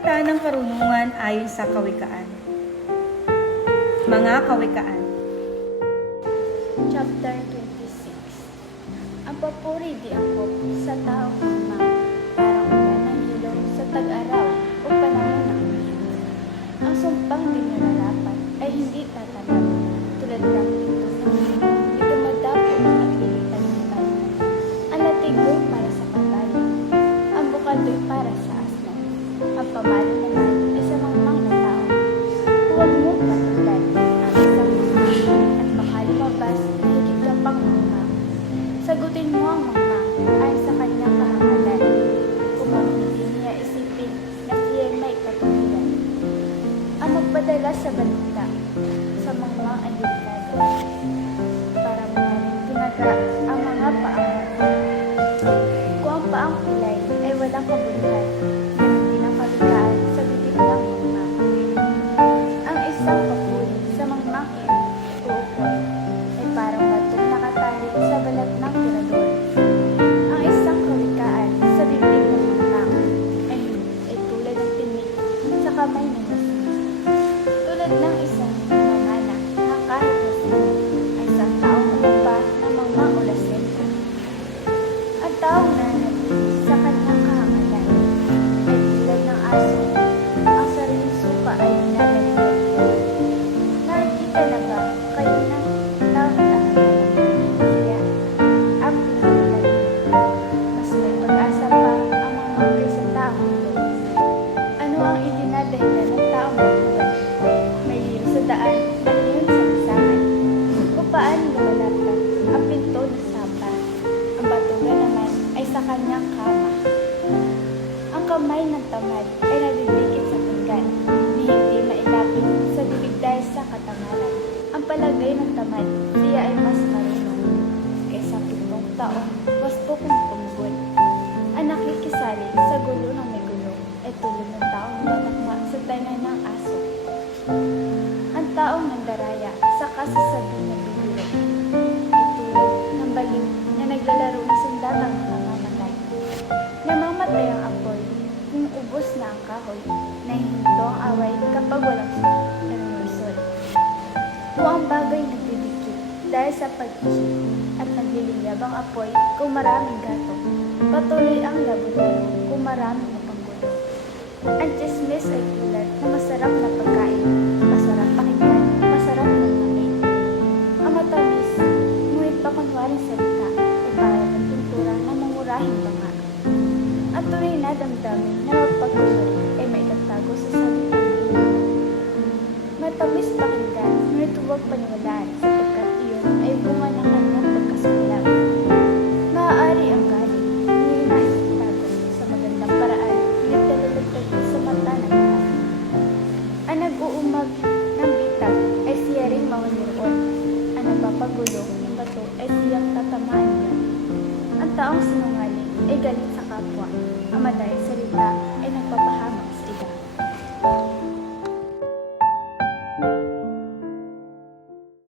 Pagsalita ng karunungan ayon sa kawikaan. Mga kawikaan. Chapter 26. Ang papuri di ako sa taong ama, parang ulan ng ilong sa tag-araw o panahon ng ulan. Ang sumpang di nilalapat ay hindi tatanap, tulad ng ito di dumadapo at lilitan-litan. Ang latigoy para sa kabayo, ang bukadoy para sa asno. Ang pamalo naman ay sa mangmang na tao. Huwag mong patulan ang isang mangmang at baka lumabas na higit ka pang mangmang. Sagutin mo ang mangmang ay sa kanyang kahangalan, upang hindi niya isipin na siya'y may katuwiran. Ang magpadala sa balita sa mangmang ay delikado, para maraming tinaga ang mga paang. Kung ang paang kulay ay walang kabuluhan, ganun din ang kawikaan sa bibig ng mangmang. Ang isang papuri sa mangmang uukol ay parang batong nakatali sa balat ng tirador. Ang isang kawikaan sa bibig ng mangmang ay tulad ng tinik sa kamay ng lasing. Tulad ng isang mamana na kahit lasing ay isang taong umaba ng mangmang o lasing. Ang taong nananatili sa kanyang kahangalan ay tulad ng aso. Ang sariling suka ay ninanaligan. Nakikita na ba kayo ng taong kahangalan? Kaya, ang pinakalalin. Mas may pag-asa pa ang mga kaysa taong ito. Ano ang idinadahilan ng taong mabuhay? May liyo sa daan, maliyon sa lisangan. Kung paano lumalapit ang pinto na sapa. Ang batugan naman ay sa kanyang kama. Ang kamay ng tamad ay nadidikit sa pinggan, ni hindi mailapit sa bibig dahil sa katamaran. Ang palagay ng tamad, siya ay mas marunong kaysa 7 taong wasto kong tunggon. Ang nakikisali sa gulo ng may gulo ay tulad ng taong nanakma sa tainay ng aso. Ang taong nandaraya sa kasasabi na bibiro ay tulad ng baling na naglalaro ng sandatang namamatay. Namamatay ang apoy kung ubos na ang kahoy, nahihinto ang away kapag walang nagnursol. Kung ang bagay nagdidikit dahil sa pag-isip at nagliliyab ang apoy kung maraming gato, patuloy ang labo-labo kung maraming napanggulo. Ang chismis ay tulad na masarap na pagkain, masarap pakinggan, masarap magmamin. Ang matamis, ngunit pakunwaring salita ay parang ng pintura na mangurahing banga. Ang tunay na damdamin na magpagkunwari ay may nagtago sa salitang ilo. Matamis pakinggan, ngunit huwag paniwalaan sapagkat iyon ay bunga ng kanyang pagkasukulang. Maaari ang galing, hindi na itatago sa magandang paraan, ngunit nalalagtag sa mata ng lahat. Ang nag-uumag ng bitag ay siya ring mawaniroon. Ang napapagulo ng bato ay siyang tatamaan niya. Ang taong sinungaling ay galit sa kapwa. Ang madaling salita